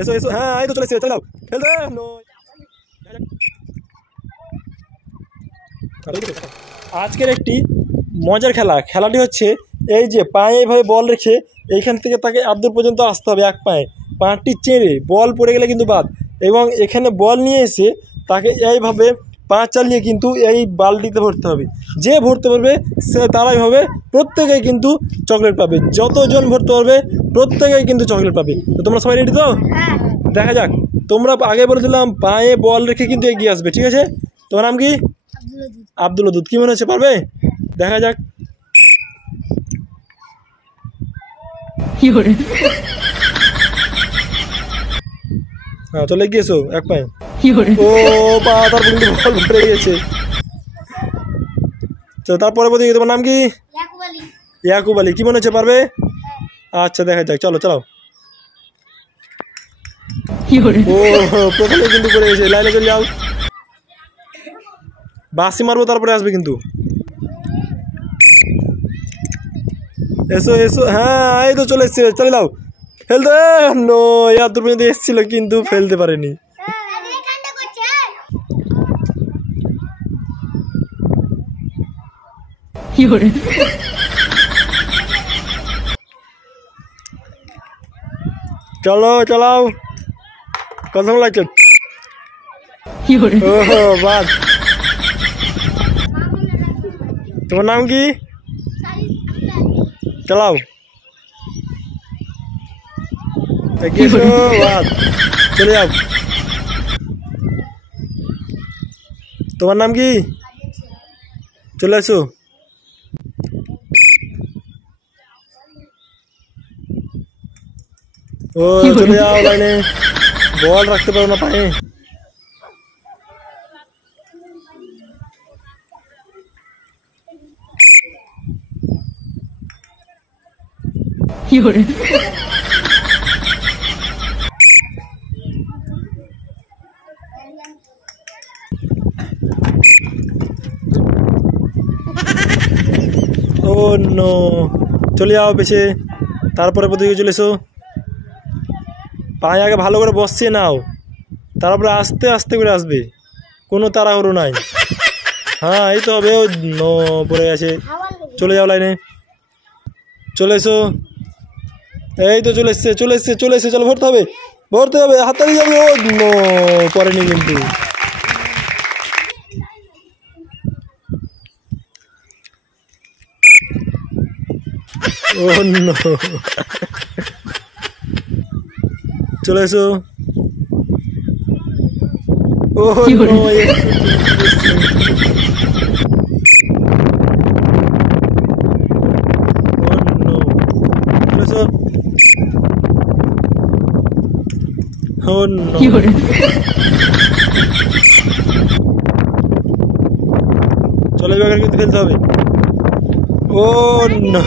এসো এসো, হ্যাঁ এই তো চলে এসেছে, চলে যাও খেলতে। আজকের একটি মজার খেলাটি হচ্ছে এই যে পায়ে এইভাবে বল রেখে এইখান থেকে তাকে আদ্দূর পর্যন্ত আসতে হবে এক পায়ে, পাটি চেড়ে বল পড়ে গেলে কিন্তু বাদ, এবং এখানে বল নিয়ে এসে তাকে এইভাবে পা চালিয়ে কিন্তু এই বালতিতে ভরতে হবে। যে ভরতে পারবে সে তারাই হবে, প্রত্যেকেই কিন্তু চকলেট পাবে, যতজন ভরতে পারবে প্রত্যেকেই কিন্তু চকলেট পাবে। তো তোমরা সবাই রেডি তো? দেখা যাক। তোমরা আগে বলেছিলাম পায়ে বল রেখে কিন্তু এগিয়ে আসবে, ঠিক আছে? তোমার নাম কি? আব্দুল ওদুদ। কি মনে হচ্ছে পারবে? দেখা যাক। হ্যাঁ চলে গিয়েছো এক পায়ে। ও পা তার কিন্তু বল পড়ে গেছে। চলো তারপরে বলি, তোমার নাম কি? ইয়াকুব আলী। কি মনে হচ্ছে পারবে? আচ্ছা দেখা যাক, চলো চলো। ও প্রথমে কিন্তু পড়ে গেছে, লাইনে চলে যাও। বাসি মারবো তারপরে আসবে কিন্তু। এসো এসো, হ্যাঁ এই তো চলে এসছে, চলে যাও ফেলতে। নো, এত দূর পর্যন্ত এসেছিল কিন্তু ফেলতে পারেনি। চলো চালাও, কত লাগছে? ওহো বাদ। তোমার নাম কি? চালাও। চলে যাও। তোমার নাম কি? চলে আসো। ও চলে যাও লাইনে, বল রাখতে পারো না পায়ে। ও নো, চলে যাও পেছে। তারপরে প্রতিদিকে চলে এসো। পায়ে আগে ভালো করে বসিয়ে নাও, তারপরে আস্তে আস্তে করে আসবে, কোনো তাড়াহুড়ো নাই। হ্যাঁ এই তো হবে। ও নো পড়ে গেছে, চলে যাও লাইনে, চলে এসো। এই তো চলে এসছে চলে এসছে চলে এসছে, চলো ভরতে হবে ভরতে হবে, হাততালি যাবে। ও নো পড়েনি কিন্তু। ও নো, চলে এসো। ও নো, চলে যাবে কিন্তু ফেলতে হবে। ও নো।